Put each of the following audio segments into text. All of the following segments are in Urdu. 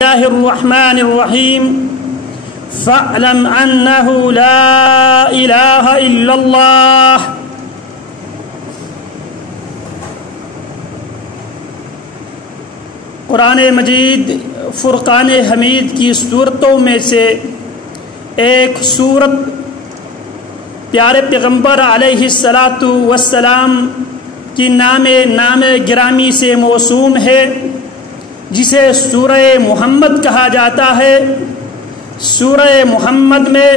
الله الرحمن الرحيم فاعلم أنه لا إله إلا الله قرآن مجید فرقان حمید کی صورتوں میں سے ایک صورت پیارے پیغمبر علیہ الصلاۃ والسلام کی نام گرامی سے موسوم ہے، جسے سورہ محمد کہا جاتا ہے۔ سورہ محمد میں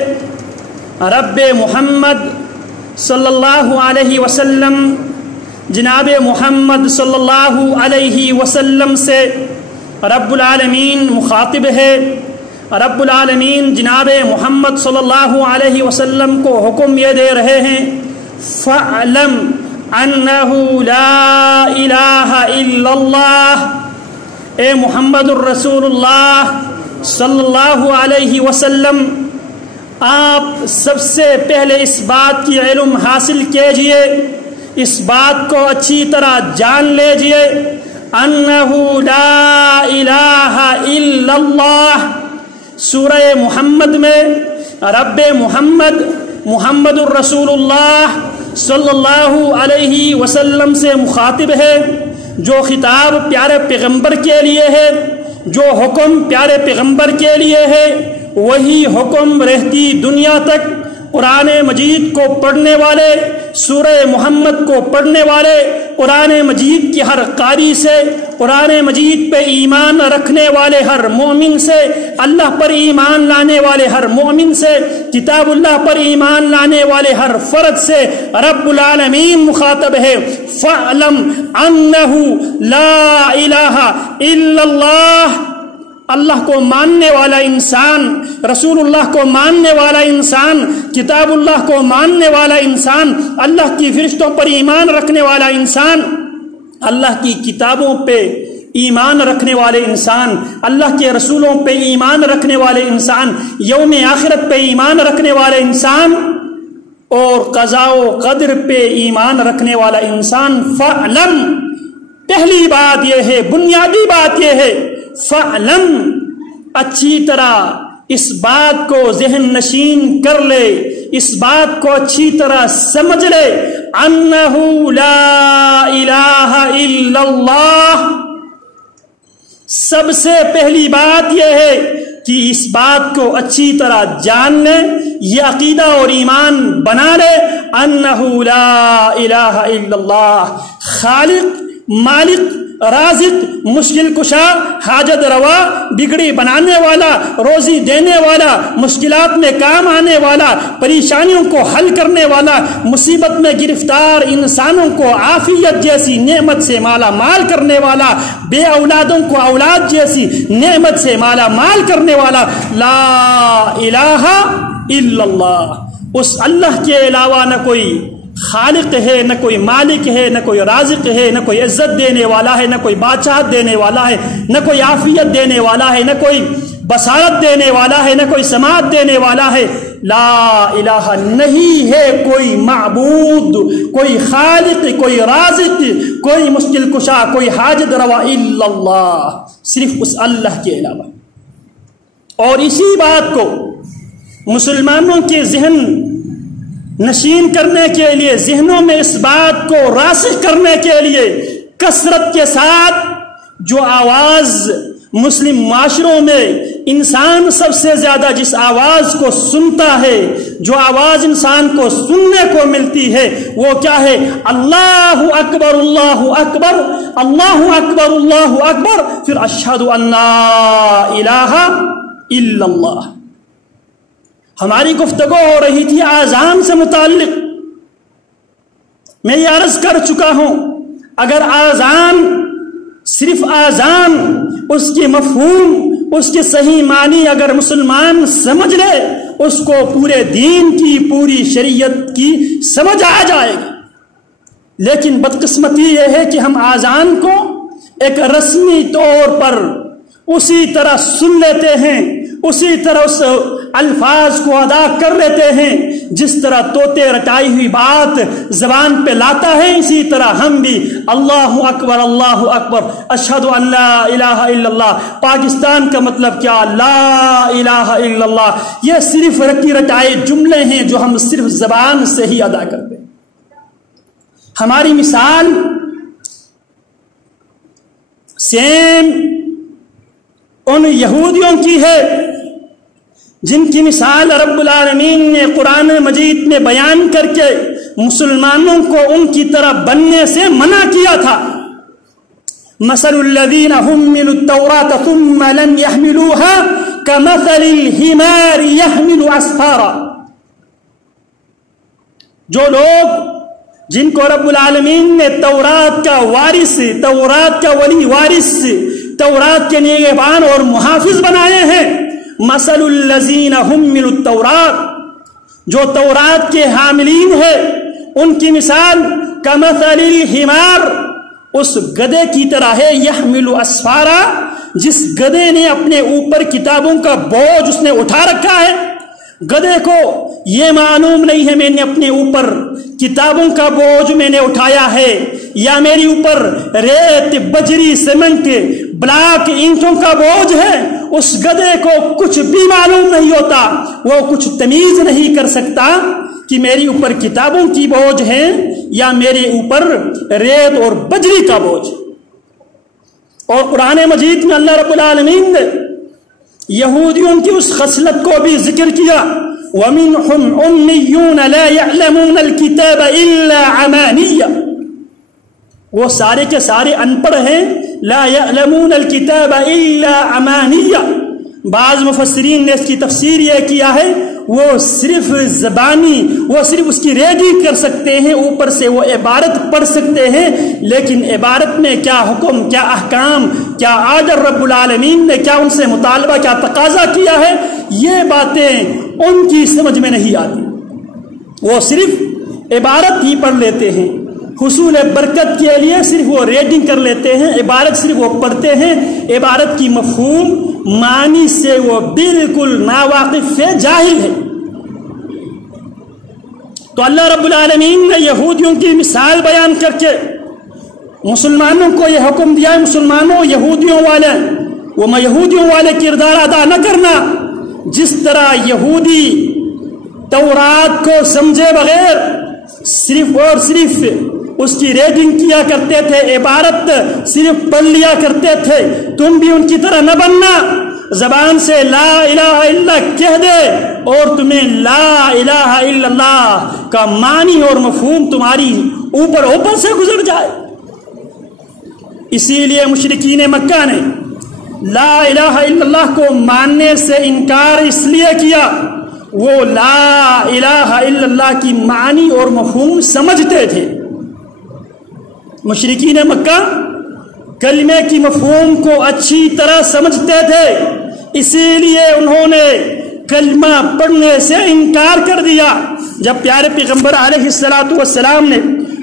رب محمد صلی اللہ علیہ وسلم جناب محمد صلی اللہ علیہ وسلم سے رب العالمین مخاطب ہے۔ رب العالمین جناب محمد صلی اللہ علیہ وسلم کو حکم یہ دے رہے ہیں، فَاعْلَمْ أَنَّهُ لَا إِلَٰهَ إِلَّا اللَّهُ، اے محمد الرسول اللہ صلی اللہ علیہ وسلم، آپ سب سے پہلے اس بات کی علم حاصل کیجئے، اس بات کو اچھی طرح جان لیجئے، انہ لا الہ الا اللہ۔ سورہ محمد میں رب محمد الرسول اللہ صلی اللہ علیہ وسلم سے مخاطب ہے۔ جو خطاب پیارے پیغمبر کے لیے ہے، جو حکم پیارے پیغمبر کے لیے ہے، وہی حکم رہتی دنیا تک قرآن مجید کو پڑھنے والے، سورہ محمد کو پڑھنے والے، قرآن مجید کی ہر قاری سے، قرآن مجید پہ ایمان رکھنے والے ہر مومن سے، اللہ پر ایمان لانے والے ہر مومن سے، کتاب اللہ پر ایمان لانے والے ہر فرد سے رب العالمین مخاطب ہے۔ فَاعْلَمْ أَنَّهُ لَا إِلَٰهَ إِلَّا اللَّهُ۔ اللہ کو ماننے والا انسان، رسول اللہ کو ماننے والا انسان، کتاب اللہ کو ماننے والا انسان، اللہ کی فرشتوں پر ایمان رکھنے والا انسان، اللہ کی کتابوں پہ ایمان رکھنے والے انسان، اللہ کے رسولوں پہ ایمان رکھنے والے انسان، یوم آخرت پہ ایمان رکھنے والے انسان، اور قضاء و قدر پہ ایمان رکھنے والا انسان۔ فَاعْلَمْ، پہلی بات یہ ہے، بنیادی بات یہ ہے، فَاعْلَمْ، اچھی طرح اس بات کو ذہن نشین کر لے، اس بات کو اچھی طرح سمجھ لے، انہ لا الہ الا اللہ۔ سب سے پہلی بات یہ ہے کہ اس بات کو اچھی طرح جان لے، یہ عقیدہ اور ایمان بنا لے، انہ لا الہ الا اللہ، خالق، مالک، رازق، مشکل کشا، حاجت روا، بگڑی بنانے والا، روزی دینے والا، مشکلات میں کام آنے والا، پریشانیوں کو حل کرنے والا، مصیبت میں گرفتار انسانوں کو عافیت جیسی نعمت سے مالا مال کرنے والا، بے اولادوں کو اولاد جیسی نعمت سے مالا مال کرنے والا، لا الہ الا اللہ۔ اس اللہ کے علاوہ نہ کوئی خالق ہے، نہ کوئی مالک ہے، نہ کوئی رازق ہے، نہ کوئی عزت دینے والا ہے، نہ کوئی بادشاہت دینے والا ہے، نہ کوئی عافیت دینے والا ہے، نہ کوئی بصارت دینے والا ہے، نہ کوئی سماعت دینے والا ہے۔ لا الہ، نہیں ہے کوئی معبود، کوئی خالق، کوئی رازق، کوئی مشکل کشا، کوئی حاجت روا الا اللہ، صرف اس اللہ کے علاوہ۔ اور اسی بات کو مسلمانوں کے ذہن نشین کرنے کے لیے، ذہنوں میں اس بات کو راسخ کرنے کے لیے کثرت کے ساتھ جو آواز مسلم معاشروں میں انسان سب سے زیادہ جس آواز کو سنتا ہے، جو آواز انسان کو سننے کو ملتی ہے، وہ کیا ہے؟ اللہ اکبر، اللہ اکبر، اللہ اکبر، اللہ اکبر، پھر اشہد ان لا الہ الا اللہ۔ ہماری گفتگو ہو رہی تھی آذان سے متعلق۔ میں یہ عرض کر چکا ہوں، اگر آذان، صرف آذان، اس کی مفہوم، اس کے صحیح معنی اگر مسلمان سمجھ لے، اس کو پورے دین کی، پوری شریعت کی سمجھ آ جائے گی۔ لیکن بدقسمتی یہ ہے کہ ہم آذان کو ایک رسمی طور پر اسی طرح سن لیتے ہیں، اسی طرح اس الفاظ کو ادا کر لیتے ہیں جس طرح طوطے رٹائی ہوئی بات زبان پہ لاتا ہے، اسی طرح ہم بھی اللہ اکبر اشہد ان لا الہ الا اللہ، پاکستان کا مطلب کیا، لا الہ الا اللہ، یہ صرف رٹی رٹائے جملے ہیں جو ہم صرف زبان سے ہی ادا کرتے ہیں۔ ہماری مثال سیم ان یہودیوں کی ہے جن کی مثال رب العالمین نے قرآن مجید میں بیان کر کے مسلمانوں کو ان کی طرح بننے سے منع کیا تھا۔ مثل الذین حملوا التوراۃ ثم لم يحملوها كمثل الحمار يحمل اسفارا، جو لوگ جن کو رب العالمین نے تورات کا وارث، تورات کا ولی وارث، تورات کے نگہبان اور محافظ بنائے ہیں، مثل الذین حملوا التوراۃ، جو تورات کے حاملین ہیں، ان کی مثال کمثل الحمار، اس گدھے کی طرح ہے، یحمل اسفارا، جس گدھے نے اپنے اوپر کتابوں کا بوجھ اس نے اٹھا رکھا ہے۔ گدھے کو یہ معلوم نہیں ہے میں نے اپنے اوپر کتابوں کا بوجھ میں نے اٹھایا ہے یا میری اوپر ریت، بجری، سیمنٹ، بلاک، اینٹوں کا بوجھ ہے۔ اس گدھے کو کچھ بھی معلوم نہیں ہوتا، وہ کچھ تمیز نہیں کر سکتا کہ میری اوپر کتابوں کی بوجھ ہے یا میرے اوپر ریت اور بجری کا بوجھ۔ اور قرآن مجید میں اللہ رب العالمین نے یہودیوں کی اس خصلت کو بھی ذکر کیا، وَمِنْهُمْ أُمِّيُّونَ لَا يَعْلَمُونَ الْكِتَابَ إِلَّا عَمَانِيَّ، وہ سارے کے سارے ان پڑھ ہیں، لا يعلمون الكتاب الا امانیہ۔ بعض مفسرین نے اس کی تفسیر یہ کیا ہے وہ صرف زبانی، وہ صرف اس کی ریڈنگ کر سکتے ہیں، اوپر سے وہ عبارت پڑھ سکتے ہیں، لیکن عبارت میں کیا حکم، کیا احکام، کیا آرڈر رب العالمین نے کیا ان سے مطالبہ، کیا تقاضا کیا ہے، یہ باتیں ان کی سمجھ میں نہیں آتی۔ وہ صرف عبارت ہی پڑھ لیتے ہیں، حصول برکت کے لیے صرف وہ ریڈنگ کر لیتے ہیں، عبارت صرف وہ پڑھتے ہیں، عبارت کی مفہوم معنی سے وہ بالکل ناواقف ہے، جاہل ہے۔ تو اللہ رب العالمین نے یہودیوں کی مثال بیان کر کے مسلمانوں کو یہ حکم دیا ہے، مسلمانوں یہودیوں والے کردار ادا نہ کرنا، جس طرح یہودی تورات کو سمجھے بغیر صرف اور صرف اس کی ریڈنگ کیا کرتے تھے، عبارت صرف پڑھ لیا کرتے تھے، تم بھی ان کی طرح نہ بننا، زبان سے لا الہ الا اللہ کہہ دے اور تمہیں لا الہ الا اللہ کا معنی اور مفہوم تمہاری اوپر سے گزر جائے۔ اسی لیے مشرکین مکہ نے لا الہ الا اللہ کو ماننے سے انکار اس لیے کیا، وہ لا الہ الا اللہ کی معنی اور مفہوم سمجھتے تھے۔ مشرکین مکہ کلمے کی مفہوم کو اچھی طرح سمجھتے تھے، اسی لیے انہوں نے کلمہ پڑھنے سے انکار کر دیا۔ جب پیارے پیغمبر علیہ السلام نے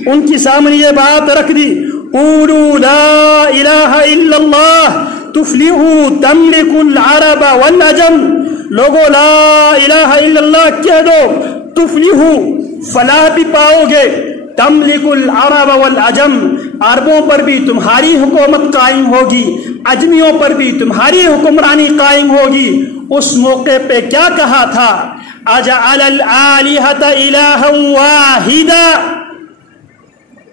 ان کی سامنے یہ بات رکھ دی، قولوا لا الہ الا اللہ تفلحوا تملک العرب والعجم، لوگو لا الہ الا اللہ کہہ دو، تفلحوا فلاح بھی پاؤ گے، تملک العرب والعجم، عربوں پر بھی تمہاری حکومت قائم ہوگی، عجمیوں پر بھی تمہاری حکمرانی قائم ہوگی۔ اس موقع پہ کیا کہا تھا، اجعل الآلہۃ الہا واحدا،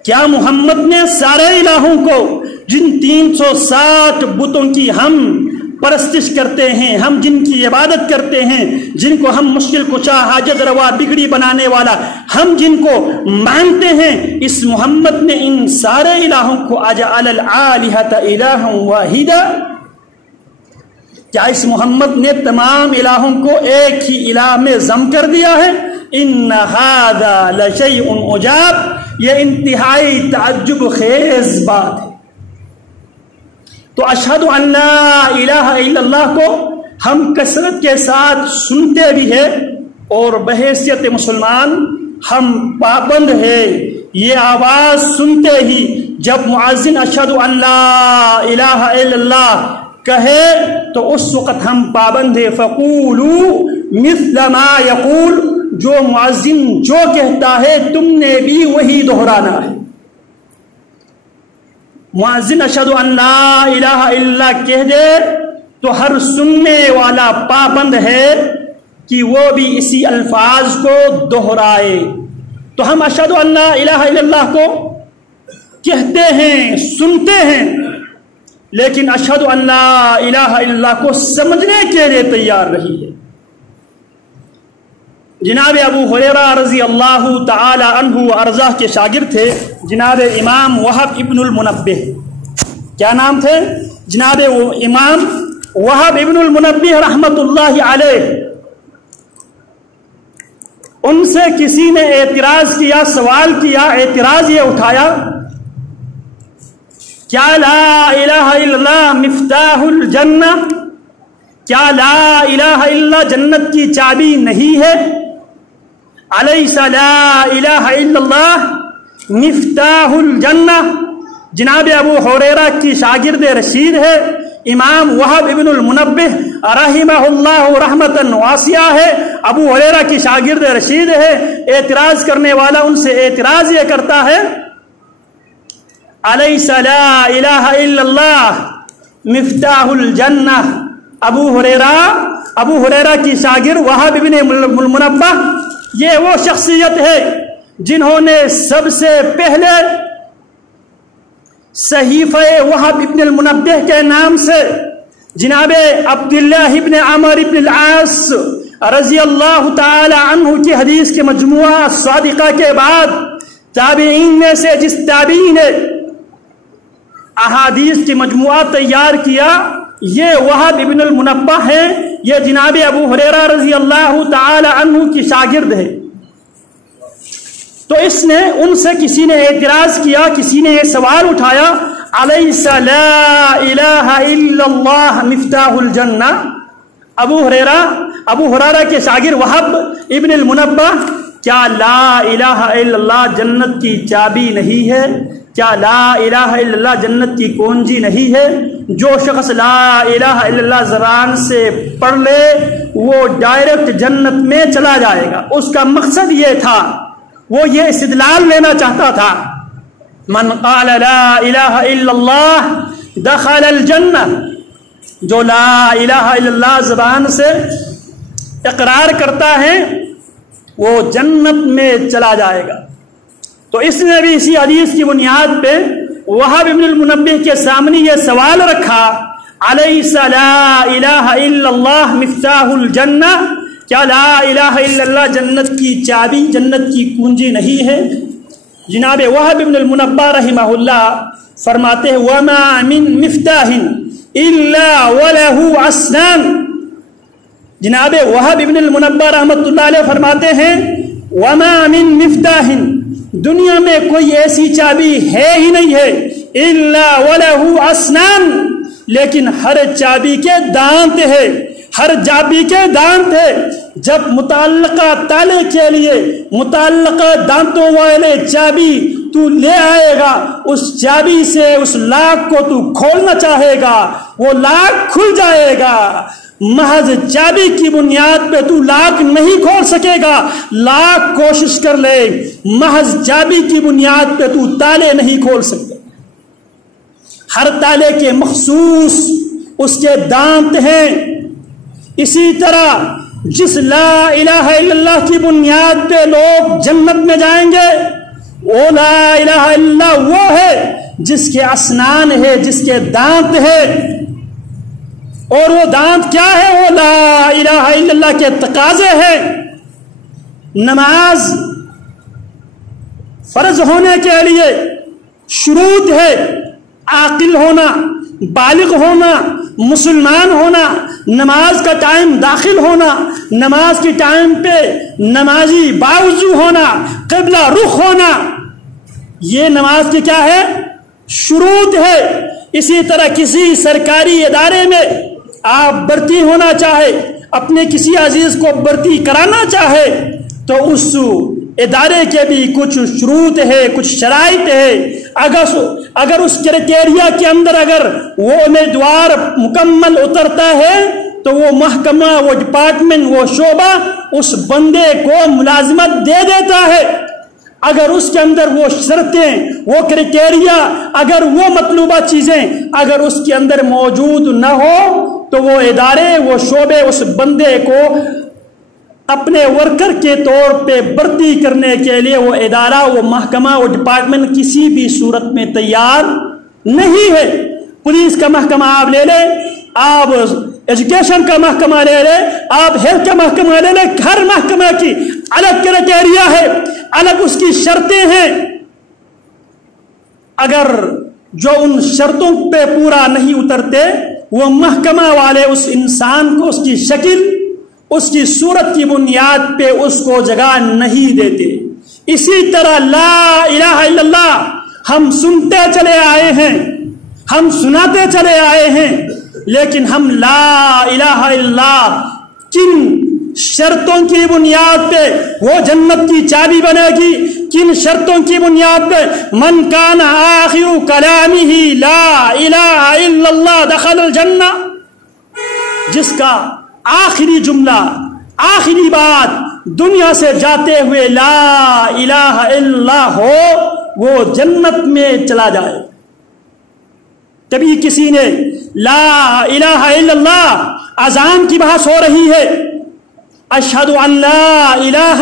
کیا محمد نے سارے الہوں کو، جن 360 بتوں کی ہم پرستش کرتے ہیں، ہم جن کی عبادت کرتے ہیں، جن کو ہم مشکل کشا، حاجت روا، بگڑی بنانے والا، ہم جن کو مانتے ہیں، اس محمد نے ان سارے الہوں کو اجعل الآلہۃ الہا واحدا، کیا اس محمد نے تمام الہوں کو ایک ہی الہ میں ضم کر دیا ہے؟ ان ھذا لشیء عجاب، یہ انتہائی تعجب خیز بات ہے۔ تو اشہد ان لا الہ الا اللہ کو ہم کثرت کے ساتھ سنتے بھی ہیں اور بحیثیت مسلمان ہم پابند ہیں، یہ آواز سنتے ہی جب مؤذن اشہد ان لا الہ الا اللہ کہے تو اس وقت ہم پابند ہیں۔ فقولوا مثل ما یقول، جو مؤذن جو کہتا ہے تم نے بھی وہی دہرانا ہے۔ مؤذن اشہد ان لا الہ الا اللہ کہہ دے تو ہر سننے والا پابند ہے کہ وہ بھی اسی الفاظ کو دہرائے۔ تو ہم اشہد ان لا الہ الا اللہ کو کہتے ہیں، سنتے ہیں، لیکن اشہد ان لا الہ الا اللہ کو سمجھنے کے لیے تیار نہیں ہے۔ جناب ابو ہریرہ رضی اللہ تعالی عنہ و ارضاہ کے شاگرد تھے جناب امام وہب ابن المنبہ۔ کیا نام تھے؟ جناب امام وہب ابن المنبہ رحمت اللہ علیہ۔ ان سے کسی نے اعتراض کیا، سوال کیا، اعتراض یہ اٹھایا، کیا لا الہ الا اللہ مفتاح الجنہ؟ کیا لا الہ الا اللہ جنت کی چابی نہیں ہے؟ الیس لا الہ الا اللہ مفتاح الجنہ؟ جناب ابو ہریرہ کی شاگرد رشید ہے، امام وہب ابن المنبہ رحمہ اللہ رحمتا واسعہ ہے، ابو ہریرہ کی شاگرد رشید ہے۔ اعتراض کرنے والا ان سے اعتراض یہ کرتا ہے، الیس لا الہ الا اللہ مفتاح الجنہ؟ ابو ہریرہ کی شاگرد وہب ابن المنبہ یہ وہ شخصیت ہے جنہوں نے سب سے پہلے صحیفہ وہب ابن المنبہ کے نام سے جناب عبداللہ ابن عمر ابن العاص رضی اللہ تعالی عنہ کی حدیث کے مجموعہ صادقہ کے بعد تابعین میں سے جس تابعی نے احادیث کی مجموعہ تیار کیا یہ وہب ابن المنبہ ہے، یہ جناب ابو ہریرہ رضی اللہ تعالی عنہ کی شاگرد ہے۔ تو اس نے ان سے کسی نے اعتراض کیا، کسی نے یہ سوال اٹھایا، الیس لا الہ الا اللہ مفتاح الجنہ؟ ابو ہریرہ کے شاگرد وہب ابن المنبہ، کیا لا الہ الا اللہ جنت کی چابی نہیں ہے؟ کیا لا الہ الا اللہ جنت کی کنجی نہیں ہے؟ جو شخص لا الہ الا اللہ زبان سے پڑھ لے وہ ڈائریکٹ جنت میں چلا جائے گا۔ اس کا مقصد یہ تھا، وہ یہ استدلال لینا چاہتا تھا، من قال لا الہ الا اللہ دخل الجنہ، جو لا الہ الا اللہ زبان سے اقرار کرتا ہے وہ جنت میں چلا جائے گا۔ تو اس نے بھی اسی حدیث کی بنیاد پہ وہب ابن المنبہ کے سامنے یہ سوال رکھا، الیس لا الہ الا اللہ مفتاح الجنہ؟ کیا لا الہ الا اللہ جنت کی چابی، جنت کی کنجی نہیں ہے؟ جناب وہب ابن المنبہ رحمہ اللہ فرماتے ہیں، وما من مفتاح الا وله اسنان۔ جناب وہب ابن المنبہ رحمۃ اللہ علیہ فرماتے ہیں، وما من مفتاح، دنیا میں کوئی ایسی چابی ہے ہی نہیں ہے، الا وله اسنان، لیکن ہر چابی کے دانت ہے، ہر چابی کے دانت ہے۔ جب متعلقہ تالے کے لیے متعلقہ دانتوں والے چابی تو لے آئے گا، اس چابی سے اس لاک کو تو کھولنا چاہے گا، وہ لاک کھل جائے گا۔ محض چابی کی بنیاد پہ تو لاک نہیں کھول سکے گا، لاکھ کوشش کر لے، محض چابی کی بنیاد پہ تو تالے نہیں کھول سکتے۔ ہر تالے کے مخصوص اس کے دانت ہیں۔ اسی طرح جس لا الہ الا اللہ کی بنیاد پہ لوگ جنت میں جائیں گے، وہ لا الہ الا اللہ وہ ہے جس کے اسنان ہے، جس کے دانت ہے۔ اور وہ دانت کیا ہے؟ وہ لا الہ الا اللہ کے تقاضے ہیں۔ نماز فرض ہونے کے لیے شروط ہے، عاقل ہونا، بالغ ہونا، مسلمان ہونا، نماز کا ٹائم داخل ہونا، نماز کے ٹائم پہ نمازی باوضو ہونا، قبلہ رخ ہونا، یہ نماز کی کیا ہے؟ شروط ہے۔ اسی طرح کسی سرکاری ادارے میں آپ بھرتی ہونا چاہے، اپنے کسی عزیز کو بھرتی کرانا چاہے تو اس ادارے کے بھی کچھ شروط ہے، کچھ شرائط ہے۔ اگر اس کرائٹیریا کے اندر اگر وہ امیدوار مکمل اترتا ہے تو وہ محکمہ، وہ ڈپارٹمنٹ، وہ شعبہ اس بندے کو ملازمت دے دیتا ہے۔ اگر اس کے اندر وہ شرطیں، وہ کرائٹیریا، اگر وہ مطلوبہ چیزیں اگر اس کے اندر موجود نہ ہو تو وہ ادارے، وہ شعبے اس بندے کو اپنے ورکر کے طور پہ بھرتی کرنے کے لیے وہ ادارہ، وہ محکمہ، وہ ڈپارٹمنٹ کسی بھی صورت میں تیار نہیں ہے۔ پولیس کا محکمہ آپ لے لیں، آپ ایجوکیشن کا محکمہ لے لیں، آپ ہیلتھ کا محکمہ لے لیں، ہر محکمہ کی الگ کرائٹیریا ہے، الگ اس کی شرطیں ہیں۔ اگر جو ان شرطوں پہ پورا نہیں اترتے، وہ محکمہ والے اس انسان کو اس کی شکل، اس کی صورت کی بنیاد پہ اس کو جگہ نہیں دیتے۔ اسی طرح لا الہ الا اللہ ہم سنتے چلے آئے ہیں، ہم سناتے چلے آئے ہیں، لیکن ہم لا الہ الا اللہ کن شرطوں کی بنیاد پہ وہ جنت کی چابی بنے گی، کن شرطوں کی بنیاد پہ؟ من کان آخر کلامہ لا الہ الا اللہ دخل الجنہ، جس کا آخری جملہ، آخری بات دنیا سے جاتے ہوئے لا الہ الا اللہ ہو، وہ جنت میں چلا جائے۔ کبھی کسی نے لا الہ الا اللہ، اذان کی بحث ہو رہی ہے، اشہد ان لا الہ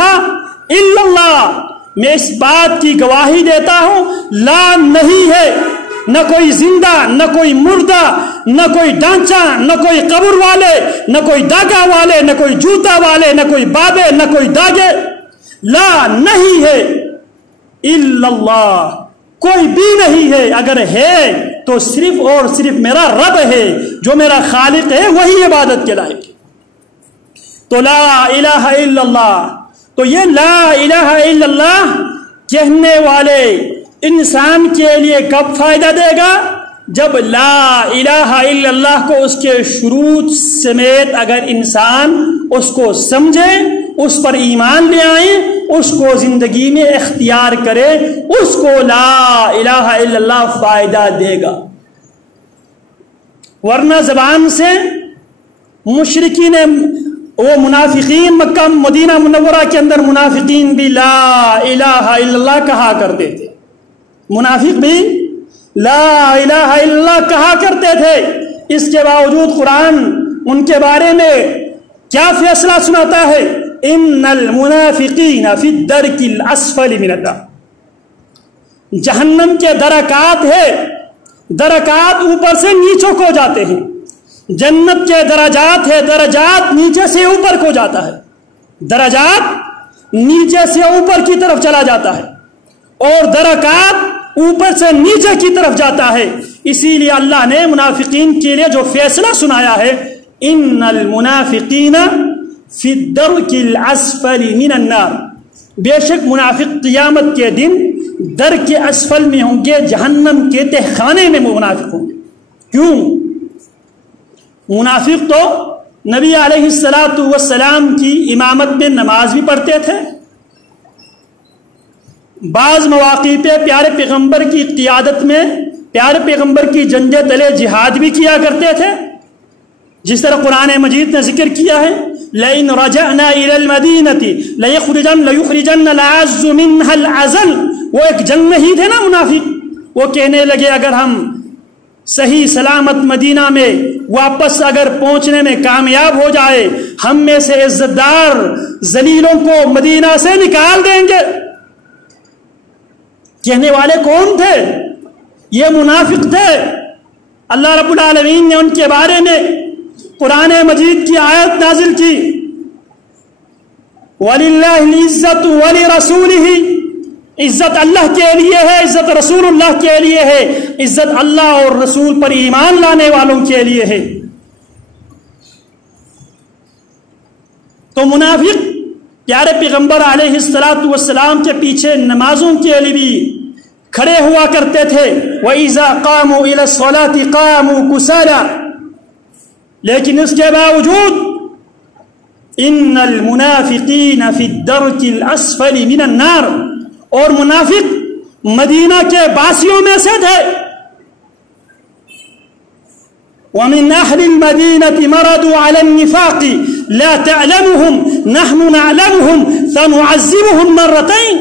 الا اللہ، میں اس بات کی گواہی دیتا ہوں لا نہیں ہے، نہ کوئی زندہ، نہ کوئی مردہ، نہ کوئی ڈانچہ، نہ کوئی قبر والے، نہ کوئی داغا والے، نہ کوئی جوتا والے، نہ کوئی بابے، نہ کوئی داغے، لا نہیں ہے الا اللہ، کوئی بھی نہیں ہے، اگر ہے تو صرف اور صرف میرا رب ہے، جو میرا خالق ہے وہی عبادت کے لائق ہے۔ تو لا الہ الا اللہ، تو یہ لا الہ الا اللہ کہنے والے انسان کے لیے کب فائدہ دے گا؟ جب لا الہ الا اللہ کو اس کے شروط سمیت اگر انسان اس کو سمجھے، اس پر ایمان لے آئیں، اس کو زندگی میں اختیار کرے، اس کو لا الہ الا اللہ فائدہ دے گا۔ ورنہ زبان سے مشرکین، وہ منافقین مکہ مدینہ منورہ کے اندر منافقین بھی لا الہ الا اللہ کہا کرتے تھے، منافق بھی لا الہ الا اللہ کہا کرتے تھے۔ اس کے باوجود قرآن ان کے بارے میں کیا فیصلہ سناتا ہے؟ ان المنافقین فی الدرک الاسفل من النار، جہنم کے درکات ہے، درکات اوپر سے نیچوں کو جاتے ہیں، جنت کے درجات ہے، درجات نیچے سے اوپر کو جاتا ہے، درجات نیچے سے اوپر کی طرف چلا جاتا ہے، اور درکات اوپر سے نیچے کی طرف جاتا ہے۔ اسی لیے اللہ نے منافقین کے لیے جو فیصلہ سنایا ہے، ان المنافقین فی الدرک الاسفل من النار، بے شک منافق قیامت کے دن درک کے اسفل میں ہوں گے، جہنم کے تہخانے میں منافق ہوں گے۔ کیوں؟ منافق تو نبی علیہ السلام کی امامت میں نماز بھی پڑھتے تھے، بعض مواقع پہ پیارے پیغمبر کی قیادت میں، پیارے پیغمبر کی جنڈے تلے جہاد بھی کیا کرتے تھے، جس طرح قرآن مجید نے ذکر کیا ہے لئن رجعنا الى المدینة لیخرجن العز منها العزل، وہ ایک جنگ میں ہی تھے نا منافق، وہ کہنے لگے اگر ہم صحیح سلامت مدینہ میں واپس اگر پہنچنے میں کامیاب ہو جائے، ہم میں سے عزت دار ذلیلوں کو مدینہ سے نکال دیں گے۔ کہنے والے کون تھے؟ یہ منافق تھے۔ اللہ رب العالمین نے ان کے بارے میں قرآن مجید کی آیت نازل کی، وَلِلَّهِ الْعِزَّةُ وَلِرَسُولِهِ، عزت اللہ کے لیے ہے، عزت رسول اللہ کے لیے ہے، عزت اللہ اور رسول پر ایمان لانے والوں کے لیے ہے۔ تو منافق پیارے پیغمبر علیہ السلام کے پیچھے نمازوں کے لیے بھی کھڑے ہوا کرتے تھے، وَإِذَا قَامُوا إِلَى الصَّلَاةِ قَامُوا كُسَالَىٰ، لیکن اس کے باوجود ان المنافقین فی الدرک الاسفل من النار، اور منافق مدینہ کے باسیوں میں سے تھے، ومن أهل المدينة مرضوا على النفاق لا تعلمهم نحن نعلمهم سنعذبهم مرتين.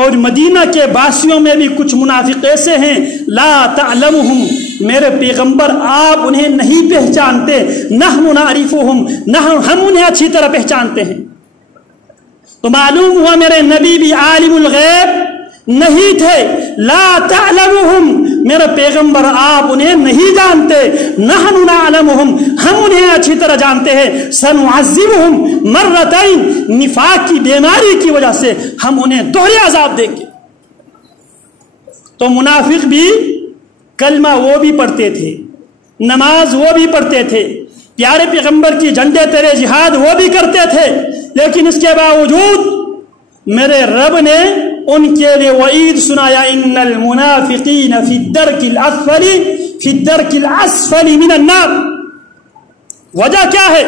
اور مدینہ کے باسیوں میں بھی کچھ منافق ایسے ہیں لا تعلمهم میرے پیغمبر آپ انہیں نہیں پہچانتے نحن نعرفهم ہم انہیں اچھی طرح پہچانتے ہیں. تو معلوم ہوا میرے نبی بھی عالم الغیب نہیں تھے. لا تعلمهم میرے پیغمبر آپ انہیں نہیں جانتے نحن نعلمهم ہم انہیں اچھی طرح جانتے ہیں. سنعذبهم مرتين نفاق کی بیماری کی وجہ سے ہم انہیں دوہرے عذاب دیں گے. تو منافق بھی کلمہ وہ بھی پڑھتے تھے, نماز وہ بھی پڑھتے تھے, پیارے پیغمبر کی جھنڈے تیرے جہاد وہ بھی کرتے تھے, لیکن اس کے باوجود میرے رب نے ان کے لیے وعید سنایا ان المنافقین فی الدرک الاسفل من النار. وجہ کیا ہے؟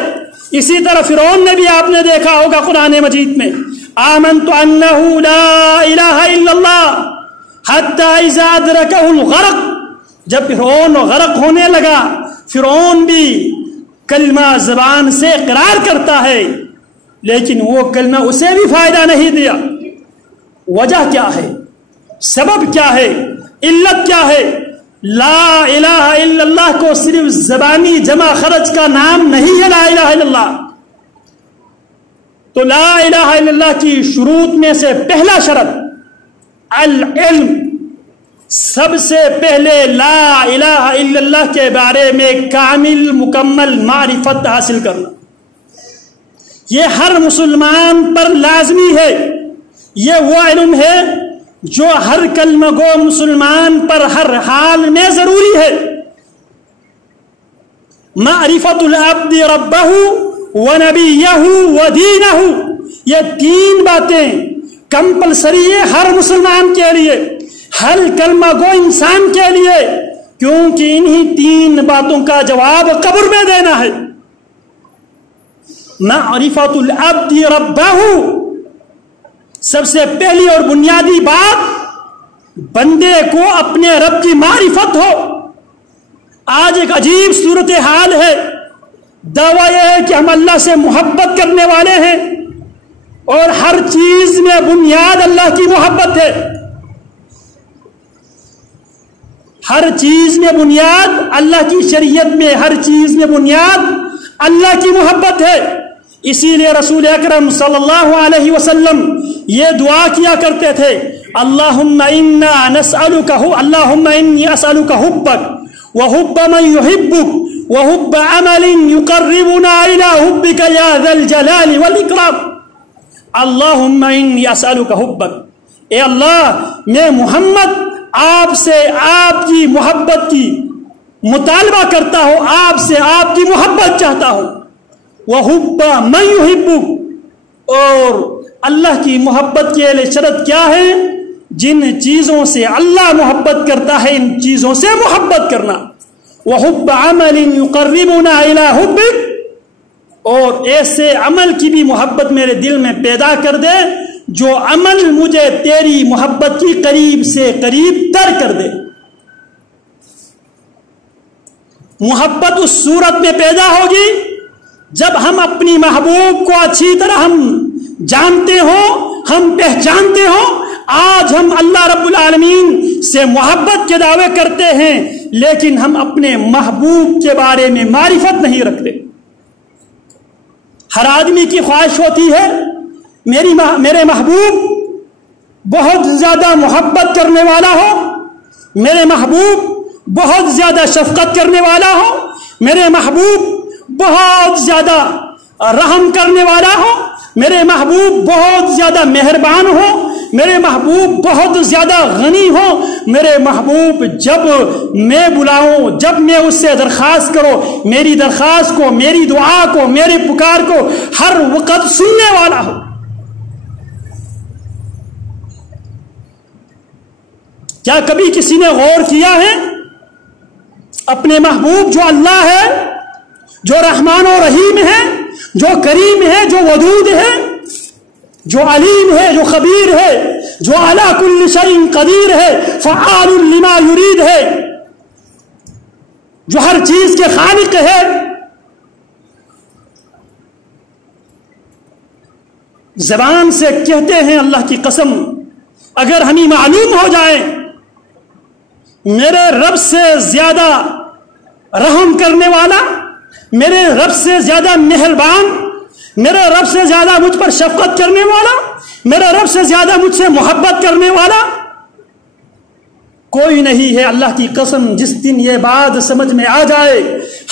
اسی طرح فرعون نے بھی آپ نے دیکھا ہوگا قرآن مجید میں آمنت انہ لا الہ الا اللہ حتی اذا ادرکہ الغرق. جب فرعون غرق ہونے لگا, فرعون بھی کلمہ زبان سے اقرار کرتا ہے لیکن وہ کلمہ اسے بھی فائدہ نہیں دیا. وجہ کیا ہے؟ سبب کیا ہے؟ علت کیا ہے؟ لا الہ الا اللہ کو صرف زبانی جمع خرچ کا نام نہیں ہے لا الہ الا اللہ. تو لا الہ الا اللہ کی شروط میں سے پہلا شرط العلم. سب سے پہلے لا الہ الا اللہ کے بارے میں کامل مکمل معرفت حاصل کرنا یہ ہر مسلمان پر لازمی ہے. یہ وہ علم ہے جو ہر کلمہ گو مسلمان پر ہر حال میں ضروری ہے. معرفت العبد ربہ ونبیہ ودینہ یہ تین باتیں کمپلسری ہے ہر مسلمان کے لیے, ہر کلمہ گو انسان کے لیے, کیونکہ انہی تین باتوں کا جواب قبر میں دینا ہے. معرفت العبد ربہ سب سے پہلی اور بنیادی بات بندے کو اپنے رب کی معرفت ہو. آج ایک عجیب صورتحال ہے, دعویٰ یہ ہے کہ ہم اللہ سے محبت کرنے والے ہیں اور ہر چیز میں بنیاد اللہ کی محبت ہے. ہر چیز میں بنیاد اللہ کی شریعت میں ہر چیز میں بنیاد اللہ کی محبت ہے. اسی لیے رسول اکرم صلی اللہ علیہ وسلم یہ دعا کیا کرتے تھے اللہم انی اسألک حبک وحب من یحبک وحب عمل یقربنا الى حبک یا ذا الجلال والاکرام. اللہم انی اسألک حبک, اے اللہ میں محمد آپ سے آپ کی محبت کی مطالبہ کرتا ہوں, آپ سے آپ کی محبت چاہتا ہوں. وحب من یحبک, اور اللہ کی محبت کے لیے شرط کیا ہے؟ جن چیزوں سے اللہ محبت کرتا ہے ان چیزوں سے محبت کرنا. وحب عمل یقربنا الی حبک, اور ایسے عمل کی بھی محبت میرے دل میں پیدا کر دے جو عمل مجھے تیری محبت کی قریب سے قریب تر کر دے. محبت اس صورت میں پیدا ہوگی جب ہم اپنی محبوب کو اچھی طرح ہم جانتے ہوں, ہم پہچانتے ہوں. آج ہم اللہ رب العالمین سے محبت کے دعوے کرتے ہیں لیکن ہم اپنے محبوب کے بارے میں معرفت نہیں رکھتے. ہر آدمی کی خواہش ہوتی ہے میرے محبوب بہت زیادہ محبت کرنے والا ہو, میرے محبوب بہت زیادہ شفقت کرنے والا ہو, میرے محبوب بہت زیادہ رحم کرنے والا ہو, میرے محبوب بہت زیادہ مہربان ہو, میرے محبوب بہت زیادہ غنی ہو, میرے محبوب جب میں بلاؤں, جب میں اس سے درخواست کرو, میری درخواست کو, میری دعا کو, میری پکار کو ہر وقت سننے والا ہو. کیا کبھی کسی نے غور کیا ہے اپنے محبوب جو اللہ ہے, جو رحمان و رحیم ہے, جو کریم ہے, جو ودود ہے, جو علیم ہے, جو خبیر ہے, جو علی کل شیء قدیر ہے, فعال لما یرید ہے, جو ہر چیز کے خالق ہے، زبان سے کہتے ہیں اللہ کی قسم اگر ہمیں معلوم ہو جائے میرے رب سے زیادہ رحم کرنے والا، میرے رب سے زیادہ مہربان، میرے رب سے زیادہ مجھ پر شفقت کرنے والا، میرے رب سے زیادہ مجھ سے محبت کرنے والا کوئی نہیں ہے، اللہ کی قسم جس دن یہ بات سمجھ میں آ جائے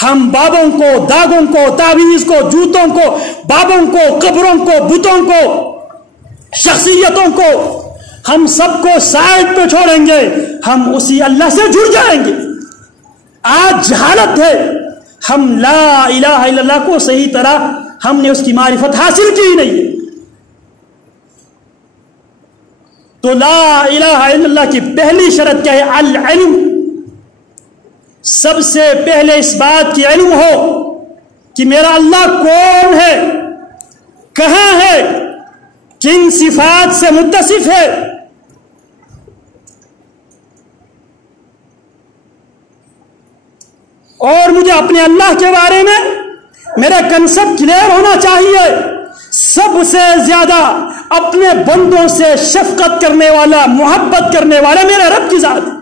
ہم بابوں کو، داغوں کو، تعویذ کو، جوتوں کو، بابوں کو، قبروں کو، بتوں کو، شخصیتوں کو، ہم سب کو سائڈ پہ چھوڑیں گے، ہم اسی اللہ سے جڑ جائیں گے۔ آج جہالت ہے، ہم لا الہ الا اللہ کو صحیح طرح ہم نے اس کی معرفت حاصل کی نہیں ہے۔ تو لا الہ الا اللہ کی پہلی شرط کیا ہے؟ العلم۔ سب سے پہلے اس بات کی علم ہو کہ میرا اللہ کون ہے، کہاں ہے، کن صفات سے متصف ہے۔ اور مجھے اپنے اللہ کے بارے میں میرا کنسپٹ کلیئر ہونا چاہیے۔ سب سے زیادہ اپنے بندوں سے شفقت کرنے والا، محبت کرنے والا میرا رب کی ذات ہے۔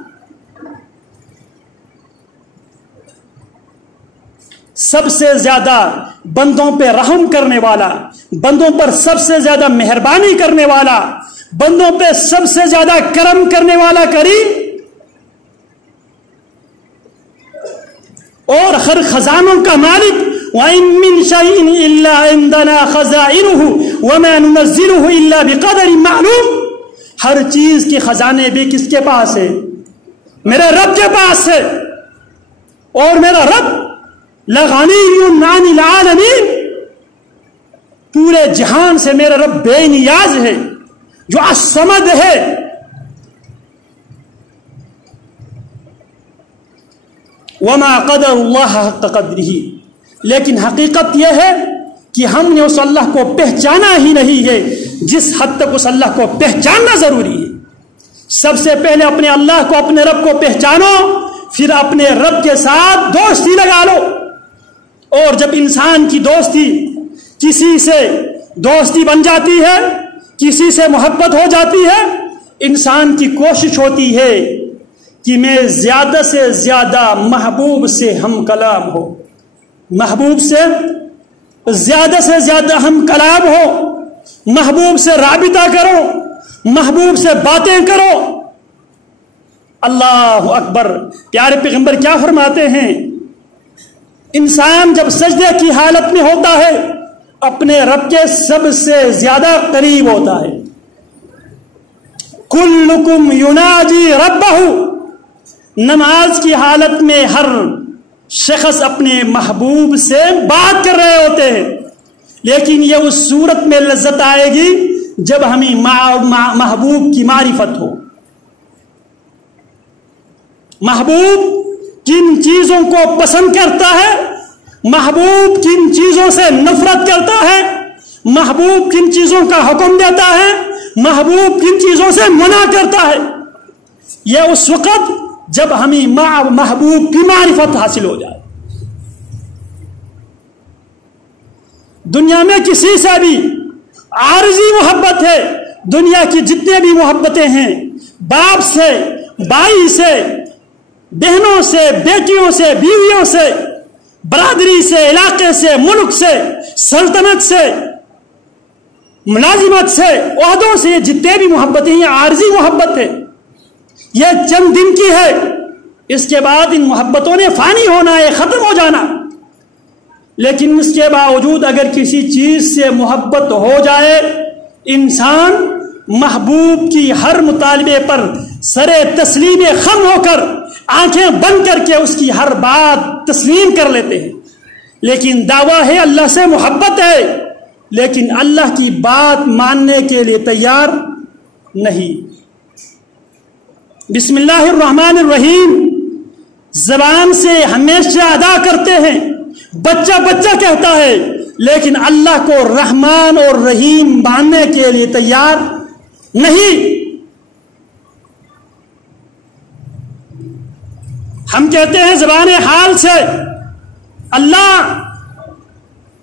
سب سے زیادہ بندوں پہ رحم کرنے والا، بندوں پر سب سے زیادہ مہربانی کرنے والا، بندوں پہ سب سے زیادہ کرم کرنے والا کریم، اور ہر خزانوں کا مالک۔ وَإِن مِّن شَيْءٍ إِلَّا عِندَنَا خَزَائِنُهُ وَمَا نُنَزِّلُهُ إِلَّا بِقَدَرٍ مَّعْلُومٍ۔ ہر چیز کے خزانے بھی کس کے پاس ہے؟ میرے رب کے پاس ہے، اور میرا رب لَغَنِيٌّ عَنِ الْعَالَمِينَ، پورے جہان سے میرا رب بے نیاز ہے، جو الصمد ہے۔ وما قدر اللہ حق قدرہ، لیکن حقیقت یہ ہے کہ ہم نے اس اللہ کو پہچانا ہی نہیں ہے جس حد تک اس اللہ کو پہچاننا ضروری ہے۔ سب سے پہلے اپنے اللہ کو، اپنے رب کو پہچانو، پھر اپنے رب کے ساتھ دوستی لگا لو۔ اور جب انسان کی دوستی، کسی سے دوستی بن جاتی ہے، کسی سے محبت ہو جاتی ہے، انسان کی کوشش ہوتی ہے کہ میں زیادہ سے زیادہ محبوب سے ہم کلام ہو، محبوب سے زیادہ ہم کلام ہو، محبوب سے رابطہ کرو، محبوب سے باتیں کرو۔ اللہ اکبر! پیارے پیغمبر کیا فرماتے ہیں؟ انسان جب سجدے کی حالت میں ہوتا ہے اپنے رب کے سب سے زیادہ قریب ہوتا ہے۔ کلکم یناجی ربہ، نماز کی حالت میں ہر شخص اپنے محبوب سے بات کر رہے ہوتے ہیں، لیکن یہ اس صورت میں لذت آئے گی جب ہمیں محبوب کی معرفت ہو۔ محبوب کن چیزوں کو پسند کرتا ہے، محبوب کن چیزوں سے نفرت کرتا ہے، محبوب کن چیزوں کا حکم دیتا ہے، محبوب کن چیزوں سے منع کرتا ہے، یہ اس وقت جب ہمیں محبوب کی معرفت حاصل ہو جائے۔ دنیا میں کسی سے بھی عارضی محبت ہے، دنیا کی جتنے بھی محبتیں ہیں، باپ سے، بھائی سے، بہنوں سے، بیٹیوں سے، بیویوں سے، برادری سے، علاقے سے، ملک سے، سلطنت سے، ملازمت سے، عہدوں سے، جتنے بھی محبتیں ہیں، یہ عارضی محبت ہے، یہ چند دن کی ہے، اس کے بعد ان محبتوں نے فانی ہونا ہے، ختم ہو جانا۔ لیکن اس کے باوجود اگر کسی چیز سے محبت ہو جائے، انسان محبوب کی ہر مطالبے پر سر تسلیم خم ہو کر، آنکھیں بند کر کے اس کی ہر بات تسلیم کر لیتے ہیں، لیکن دعویٰ ہے اللہ سے محبت ہے، لیکن اللہ کی بات ماننے کے لیے تیار نہیں۔ بسم اللہ الرحمن الرحیم زبان سے ہمیشہ ادا کرتے ہیں، بچہ بچہ کہتا ہے، لیکن اللہ کو رحمان اور رحیم ماننے کے لیے تیار نہیں۔ ہم کہتے ہیں زبان حال سے اللہ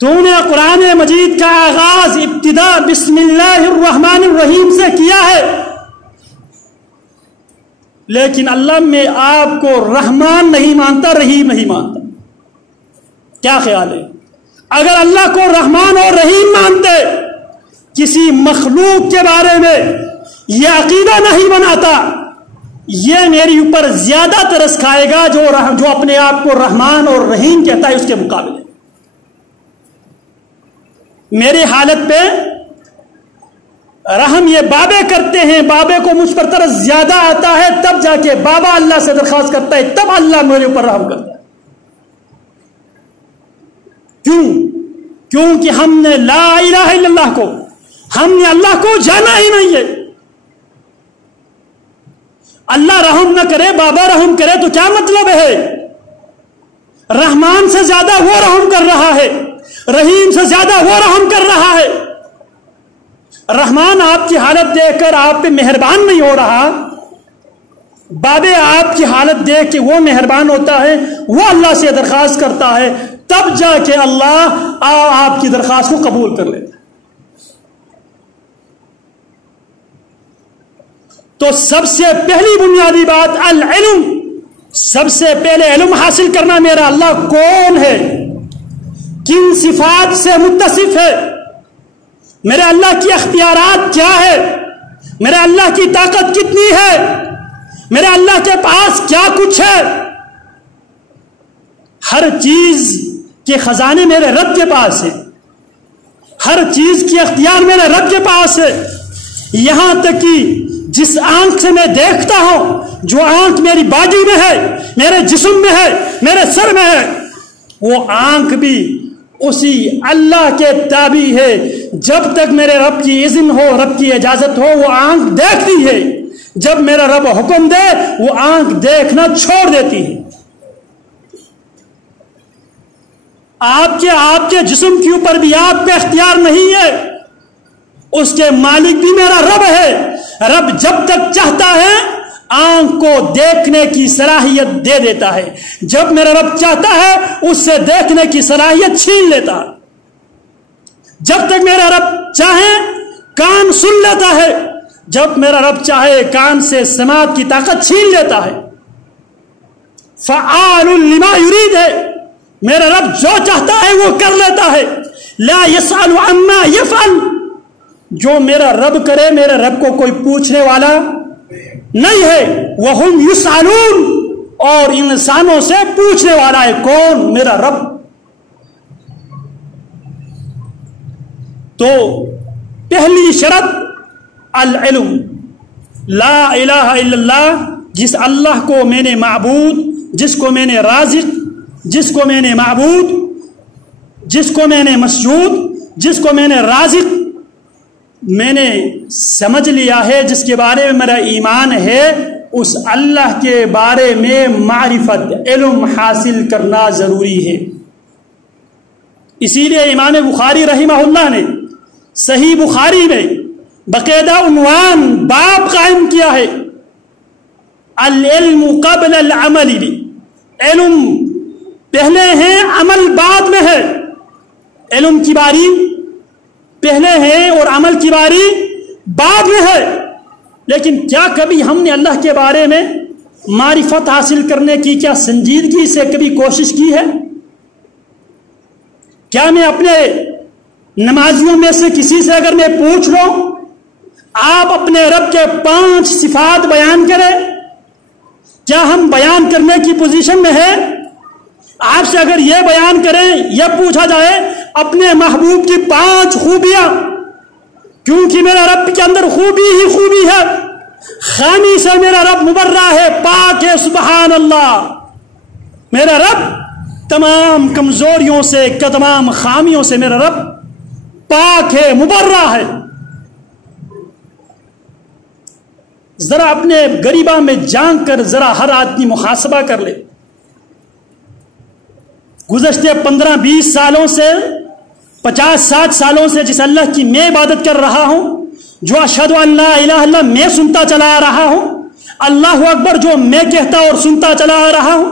تو نے قرآن مجید کا آغاز ابتدا بسم اللہ الرحمن الرحیم سے کیا ہے، لیکن اللہ میں آپ کو رحمان نہیں مانتا، رحیم نہیں مانتا۔ کیا خیال ہے؟ اگر اللہ کو رحمان اور رحیم مانتے، کسی مخلوق کے بارے میں یہ عقیدہ نہیں بناتا، یہ میری اوپر زیادہ ترس کھائے گا جو اپنے آپ کو رحمان اور رحیم کہتا ہے اس کے مقابلے۔ میری حالت پہ رحم یہ بابے کرتے ہیں، بابے کو مجھ پر ترس زیادہ آتا ہے، تب جا کے بابا اللہ سے درخواست کرتا ہے، تب اللہ میرے اوپر رحم کرتا ہے۔ کیونکہ ہم نے لا الہ الا اللہ کو، ہم نے اللہ کو جانا ہی نہیں ہے۔ اللہ رحم نہ کرے، بابا رحم کرے تو کیا مطلب ہے؟ رحمان سے زیادہ وہ رحم کر رہا ہے، رحیم سے زیادہ وہ رحم کر رہا ہے۔ رحمان آپ کی حالت دیکھ کر آپ پہ مہربان نہیں ہو رہا، بابے آپ کی حالت دیکھ کے وہ مہربان ہوتا ہے، وہ اللہ سے درخواست کرتا ہے، تب جا کے اللہ آپ کی درخواست کو قبول کر لیتا ہے۔ تو سب سے پہلی بنیادی بات العلم، سب سے پہلے علم حاصل کرنا میرا اللہ کون ہے، کن صفات سے متصف ہے، میرے اللہ کی اختیارات کیا ہے، میرے اللہ کی طاقت کتنی ہے، میرے اللہ کے پاس کیا کچھ ہے۔ ہر چیز کے خزانے میرے رب کے پاس ہے، ہر چیز کی اختیار میرے رب کے پاس ہے، یہاں تک کہ جس آنکھ سے میں دیکھتا ہوں، جو آنکھ میری باڈی میں ہے، میرے جسم میں ہے، میرے سر میں ہے، وہ آنکھ بھی اسی اللہ کے تابع ہے۔ جب تک میرے رب کی اذن ہو، رب کی اجازت ہو، وہ آنکھ دیکھتی ہے، جب میرا رب حکم دے وہ آنکھ دیکھنا چھوڑ دیتی ہے۔ آپ کے جسم کے اوپر بھی آپ کا اختیار نہیں ہے، اس کے مالک بھی میرا رب ہے۔ رب جب تک چاہتا ہے آنکھ کو دیکھنے کی صلاحیت دے دیتا ہے، جب میرا رب چاہتا ہے اس سے دیکھنے کی صلاحیت چھین لیتا ہے۔ جب تک میرا رب چاہے کان سن لیتا ہے، جب میرا رب چاہے کان سے سماعت کی طاقت چھین لیتا ہے۔ فعال لما یرید ہے، میرا رب جو چاہتا ہے وہ کر لیتا ہے۔ لا یسأل عما یفعل، جو میرا رب کرے میرے رب کو کوئی پوچھنے والا نہیں ہے۔ وہم یسألون، اور انسانوں سے پوچھنے والا ہے کون؟ میرا رب۔ تو پہلی شرط العلم، لا الہ الا اللہ، جس اللہ کو میں نے معبود، جس کو میں نے رازق، جس کو میں نے معبود، جس کو میں نے مسجود، جس کو میں نے رازق میں نے سمجھ لیا ہے، جس کے بارے میں میرا ایمان ہے، اس اللہ کے بارے میں معرفت، علم حاصل کرنا ضروری ہے۔ اسی لیے امام بخاری رحمہ اللہ نے صحیح بخاری میں باقاعدہ عنوان باب قائم کیا ہے، العلم قبل العمل، علم پہلے ہے عمل بعد میں ہے۔ علم کی باری پہلے ہے اور عمل کی باری بعد میں ہے۔ لیکن کیا کبھی ہم نے اللہ کے بارے میں معرفت حاصل کرنے کی کیا سنجیدگی سے کبھی کوشش کی ہے؟ کیا میں اپنے نمازیوں میں سے کسی سے اگر میں پوچھ لوں آپ اپنے رب کے 5 صفات بیان کریں، کیا ہم بیان کرنے کی پوزیشن میں ہیں؟ آپ سے اگر یہ بیان کریں، یہ پوچھا جائے اپنے محبوب کی 5 خوبیاں، کیونکہ میرا رب کے اندر خوبی ہی خوبی ہے، خامی سے میرا رب مبرہ ہے، پاک ہے، سبحان اللہ۔ میرا رب تمام کمزوریوں سے، تمام خامیوں سے میرا رب پاک ہے، مبرہ ہے۔ ذرا اپنے غریباں میں جان کر ذرا ہر آدمی محاسبہ کر لے۔ گزشتے 15-20 سالوں سے، 50-60 سالوں سے جس اللہ کی میں عبادت کر رہا ہوں، جو اشہد ان لا الہ الا میں سنتا چلا آ رہا ہوں، اللہ اکبر جو میں کہتا اور سنتا چلا آ رہا ہوں،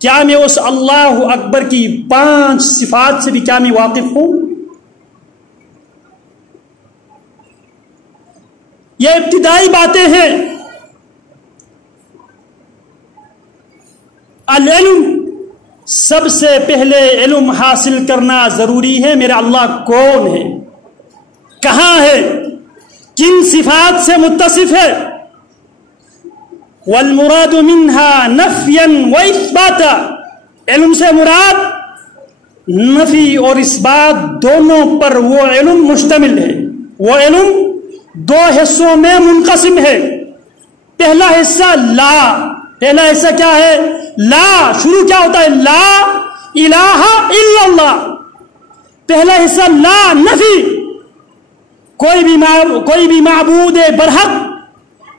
کیا میں اس اللہ اکبر کی 5 صفات سے بھی کیا میں واقف ہوں؟ یہ ابتدائی باتیں ہیں۔ العلم، سب سے پہلے علم حاصل کرنا ضروری ہے۔ میرا اللہ کون ہے، کہاں ہے، کن صفات سے متصف ہے؟ والمراد منها نفیا و اثباتا، علم سے مراد نفی اور اثبات دونوں پر وہ علم مشتمل ہے۔ وہ علم 2 حصوں میں منقسم ہے۔ پہلا حصہ لا، پہلا حصہ کیا ہے؟ لا، شروع کیا ہوتا ہے؟ لا الہ الا اللہ۔ پہلا حصہ لا، نفی، کوئی بھی معبود برحق،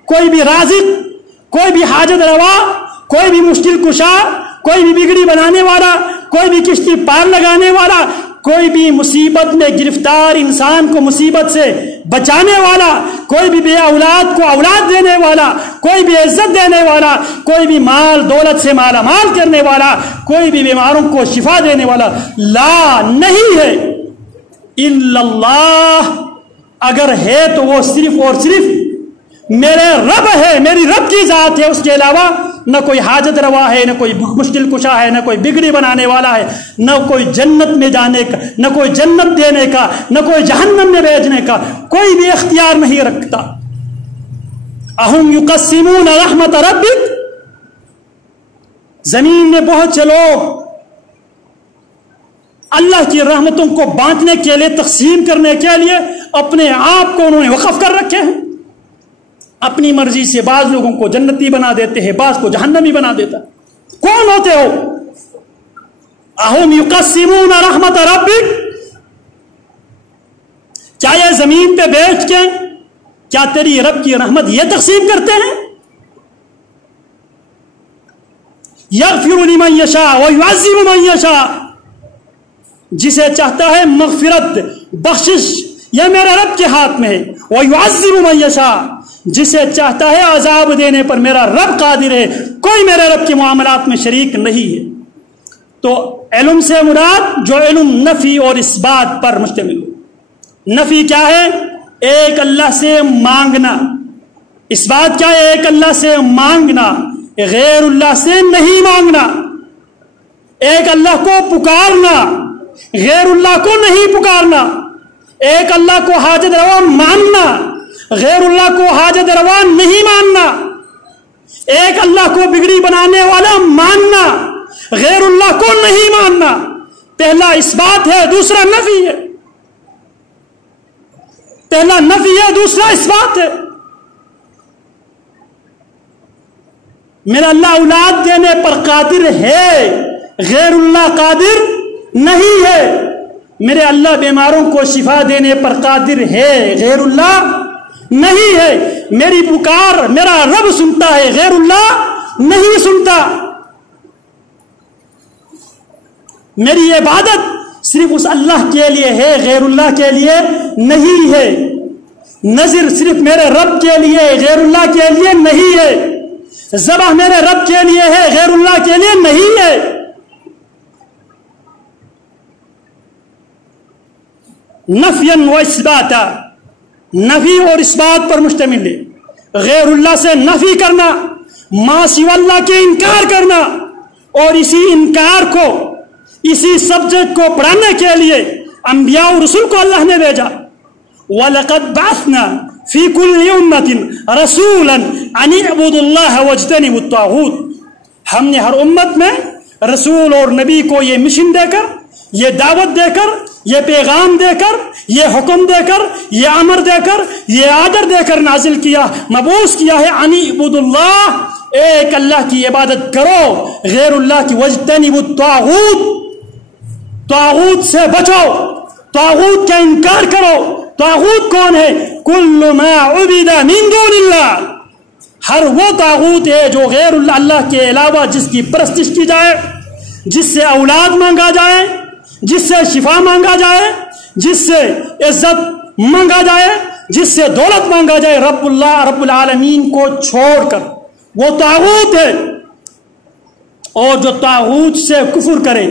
کوئی بھی رازق، کوئی بھی حاجت روا، کوئی بھی مشکل کشا، کوئی بھی بگڑی بنانے والا، کوئی بھی کشتی پار لگانے والا، کوئی بھی مصیبت میں گرفتار انسان کو مصیبت سے بچانے والا، کوئی بھی بے اولاد کو اولاد دینے والا، کوئی بھی عزت دینے والا، کوئی بھی مال دولت سے مالا مال کرنے والا، کوئی بھی بیماروں کو شفا دینے والا، لا نہیں ہے الا اللہ۔ اگر ہے تو وہ صرف اور صرف میرے رب ہے، میری رب کی ذات ہے۔ اس کے علاوہ نہ کوئی حاجت روا ہے، نہ کوئی مشکل کشا ہے، نہ کوئی بگڑی بنانے والا ہے، نہ کوئی جنت میں جانے کا، نہ کوئی جنت دینے کا، نہ کوئی جہنم میں بھیجنے کا کوئی بھی اختیار نہیں رکھتا۔ اہم یقسمون رحمت ربک، زمین میں بہت سے لوگ اللہ کی رحمتوں کو بانٹنے کے لیے، تقسیم کرنے کے لیے اپنے آپ کو انہوں نے وقف کر رکھے ہیں۔ اپنی مرضی سے بعض لوگوں کو جنتی بنا دیتے ہیں، بعض کو جہنمی بنا دیتا۔ کون ہوتے ہو؟ اہم یقسمون رحمت ربک، کیا یہ زمین پہ بیٹھ کے کیا تیری رب کی رحمت یہ تقسیم کرتے ہیں؟ یغفر لمن یشاء ویعذب من یشاء، جسے چاہتا ہے مغفرت بخشش یہ میرے رب کے ہاتھ میں ہے۔ ویعذب من یشاء، جسے چاہتا ہے عذاب دینے پر میرا رب قادر ہے، کوئی میرے رب کے معاملات میں شریک نہیں ہے۔ تو علم سے مراد جو علم نفی اور اثبات پر مشتمل ہو۔ نفی کیا ہے؟ ایک اللہ سے مانگنا۔ اثبات کیا ہے؟ ایک اللہ سے مانگنا، غیر اللہ سے نہیں مانگنا۔ ایک اللہ کو پکارنا، غیر اللہ کو نہیں پکارنا۔ ایک اللہ کو حاجت روا ماننا، غیر اللہ کو حاجت روا نہیں ماننا۔ ایک اللہ کو بگڑی بنانے والا ماننا، غیر اللہ کو نہیں ماننا۔ پہلا اثبات ہے، دوسرا نفی ہے۔ پہلا نفی ہے، دوسرا اثبات ہے۔ میرا اللہ اولاد دینے پر قادر ہے، غیر اللہ قادر نہیں ہے۔ میرے اللہ بیماروں کو شفا دینے پر قادر ہے، غیر اللہ نہیں ہے۔ میری پکار میرا رب سنتا ہے، غیر اللہ نہیں سنتا۔ میری عبادت صرف اس اللہ کے لیے ہے، غیر اللہ کے لیے نہیں ہے۔ نذر صرف میرے رب کے لیے، غیر اللہ کے لیے نہیں ہے۔ ذبح میرے رب کے لیے ہے، غیر اللہ کے لیے نہیں ہے۔ نفیا و اثباتا، نفی اور اثبات پر مشتمل ہے۔ غیر اللہ سے نفی کرنا، ما سوى اللہ کے انکار کرنا، اور اسی انکار کو، اسی سبجیکٹ کو پڑھانے کے لیے انبیاء و رسول کو اللہ نے بھیجا۔ وَلَقَدْ بَعَثْنَا فِي كُلِّ أُمَّةٍ رَسُولًا أَنِ اعْبُدُوا اللَّهَ وَاجْتَنِبُوا الطَّاغُوتَ، ہم نے ہر امت میں رسول اور نبی کو یہ مشن دے کر، یہ دعوت دے کر، یہ پیغام دے کر، یہ حکم دے کر، یہ امر دے کر، یہ آرڈر دے کر نازل کیا، مبعوث کیا ہے۔ ان اعبدوا اللہ، ایک اللہ کی عبادت کرو، غیر اللہ کی۔ واجتنبوا الطاغوت، طاغوت سے بچو، طاغوت کا انکار کرو۔ طاغوت کون ہے؟ کل ما عبد من دون اللہ، ہر وہ طاغوت ہے جو غیر اللہ کے علاوہ جس کی پرستش کی جائے، جس سے اولاد مانگا جائے، جس سے شفا مانگا جائے، جس سے عزت مانگا جائے، جس سے دولت مانگا جائے، رب اللہ رب العالمین کو چھوڑ کر، وہ طاغوت ہے۔ اور جو طاغوت سے کفر کرے،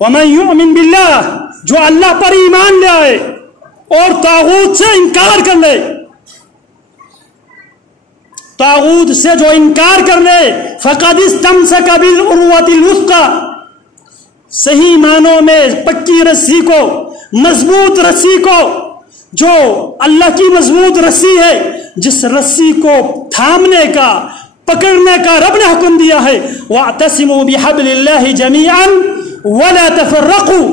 وَمَن يُؤْمِن بِاللَّهِ، جو اللہ پر ایمان لے آئے اور طاغوت سے انکار کر لے، طاغوت سے جو انکار کر لے، فَقَدِ اسْتَمْسَكَ بِالْعُرْوَةِ الْوُثْقَىٰ، صحیح معنوں میں پکی رسی کو، مضبوط رسی کو، جو اللہ کی مضبوط رسی ہے، جس رسی کو تھامنے کا، پکڑنے کا رب نے حکم دیا ہے، وَاعْتَصِمُوا بِحَبْلِ اللَّهِ جَمِيعًا وَلَا تَفَرَّقُوا،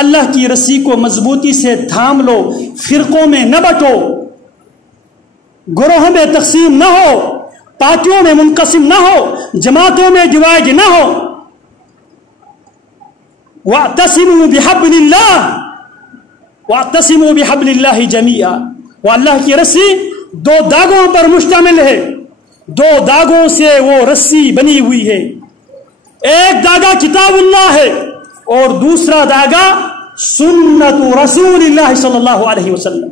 اللہ کی رسی کو مضبوطی سے تھام لو، فرقوں میں نہ بٹو، گروہوں میں تقسیم نہ ہو، پارٹیوں میں منقسم نہ ہو، جماعتوں میں ڈیوائڈ نہ ہو۔ وَاعْتَصِمُوا بِحَبْلِ اللَّهِ، وَاعْتَصِمُوا بِحَبْلِ اللَّهِ جَمِيعًا، وہ اللہ کی رسی دو داغوں پر مشتمل ہے، دو داغوں سے وہ رسی بنی ہوئی ہے، ایک داغا کتاب اللہ ہے اور دوسرا داغا سنت رسول اللہ صلی اللہ علیہ وسلم۔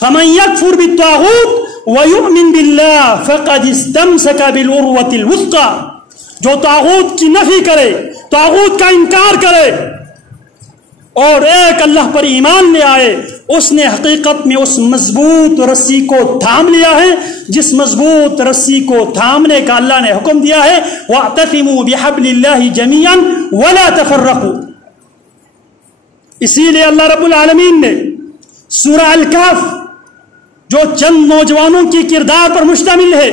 فمن یکفر بالطاغوت ویؤمن باللہ فقد استمسک بالعروۃ الوثقی، جو طاغوت کی نفی کرے، طاغوت کا انکار کرے اور ایک اللہ پر ایمان لے آئے، اس نے حقیقت میں اس مضبوط رسی کو تھام لیا ہے جس مضبوط رسی کو تھامنے کا اللہ نے حکم دیا ہے، وَاعْتَصِمُوا بِحَبْلِ اللَّهِ جَمِيعًا وَلَا تَفَرَّقُوا۔ اسی لیے اللہ رب العالمین نے سورہ الکہف، جو چند نوجوانوں کی کردار پر مشتمل ہے،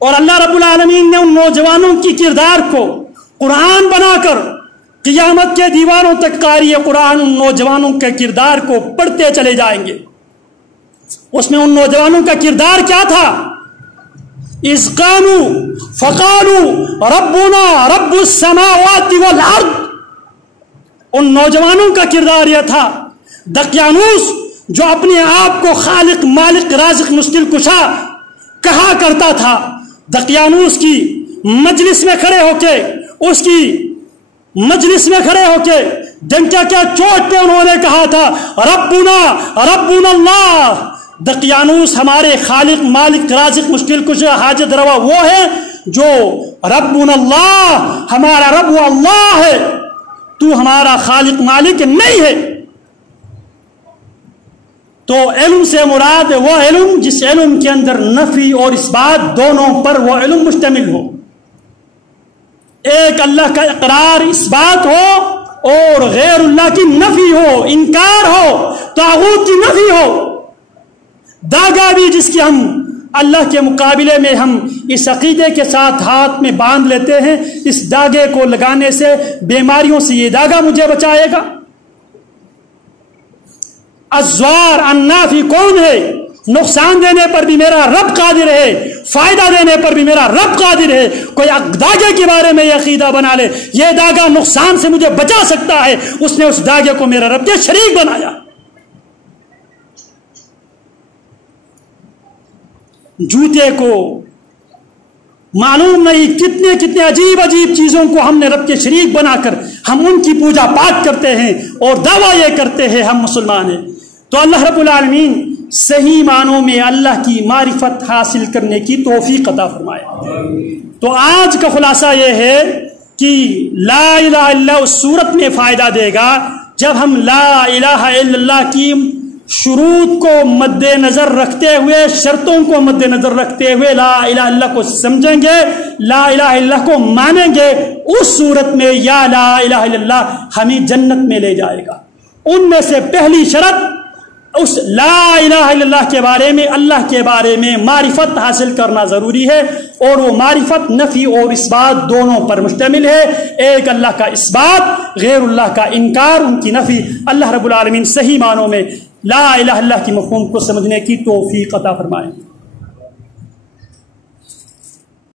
اور اللہ رب العالمین نے ان نوجوانوں کی کردار کو قرآن بنا کر قیامت کے دیواروں تک قاری قرآن ان نوجوانوں کے کردار کو پڑھتے چلے جائیں گے۔ اس میں ان نوجوانوں کا کردار کیا تھا؟ اذ قاموا فقالوا ربنا رب السماوات والارض، ان نوجوانوں کا کردار یہ تھا۔ دقیانوس جو اپنے آپ کو خالق، مالک، رازق، مشکل کشا کہا کرتا تھا، دقیانوس کی مجلس میں کھڑے ہو کے، اس کی مجلس میں کھڑے ہو کے ڈنکا کیا چوٹ پہ انہوں نے کہا تھا ربنا اللہ، دقیانوس ہمارے خالق، مالک، رازق، مشکل کشا، حاجت روا وہ ہے جو ربنا اللہ، ہمارا رب وہ اللہ ہے، تو ہمارا خالق مالک نہیں ہے۔ تو علم سے مراد وہ علم جس علم کے اندر نفی اور اثبات دونوں پر وہ علم مشتمل ہو، ایک اللہ کا اقرار اثبات ہو اور غیر اللہ کی نفی ہو، انکار ہو، طاغوت کی نفی ہو۔ داغا بھی جس کی ہم اللہ کے مقابلے میں ہم اس عقیدے کے ساتھ ہاتھ میں باندھ لیتے ہیں، اس داغے کو لگانے سے بیماریوں سے یہ داغا مجھے بچائے گا۔ الزوار النافی کون ہے؟ نقصان دینے پر بھی میرا رب قادر ہے، فائدہ دینے پر بھی میرا رب قادر ہے۔ کوئی داغے کے بارے میں یہ عقیدہ بنا لے یہ داغا نقصان سے مجھے بچا سکتا ہے، اس نے اس داغے کو میرا رب کے شریک بنایا۔ جوتے کو معلوم نہیں کتنے کتنے عجیب عجیب چیزوں کو ہم نے رب کے شریک بنا کر ہم ان کی پوجا پاٹ کرتے ہیں اور دعویٰ یہ کرتے ہیں ہم مسلمان ہیں۔ تو اللہ رب العالمین صحیح معنوں میں اللہ کی معرفت حاصل کرنے کی توفیق عطا فرمائے۔ تو آج کا خلاصہ یہ ہے کہ لا الہ الا اللہ اس صورت میں فائدہ دے گا جب ہم لا الہ الا اللہ کی شروط کو مد نظر رکھتے ہوئے، شرطوں کو مد نظر رکھتے ہوئے لا الہ الا اللہ کو سمجھیں گے، لا الہ الا اللہ کو مانیں گے، اس صورت میں یا لا الہ الا اللہ ہمیں جنت میں لے جائے گا۔ ان میں سے پہلی شرط اس لا الہ الا اللہ کے بارے میں، اللہ کے بارے میں معرفت حاصل کرنا ضروری ہے، اور وہ معرفت نفی اور اثبات دونوں پر مشتمل ہے، ایک اللہ کا اثبات، غیر اللہ کا انکار، ان کی نفی۔ اللہ رب العالمین صحیح معنوں میں لا الہ الا اللہ کی مفہوم کو سمجھنے کی توفیق عطا فرمائے۔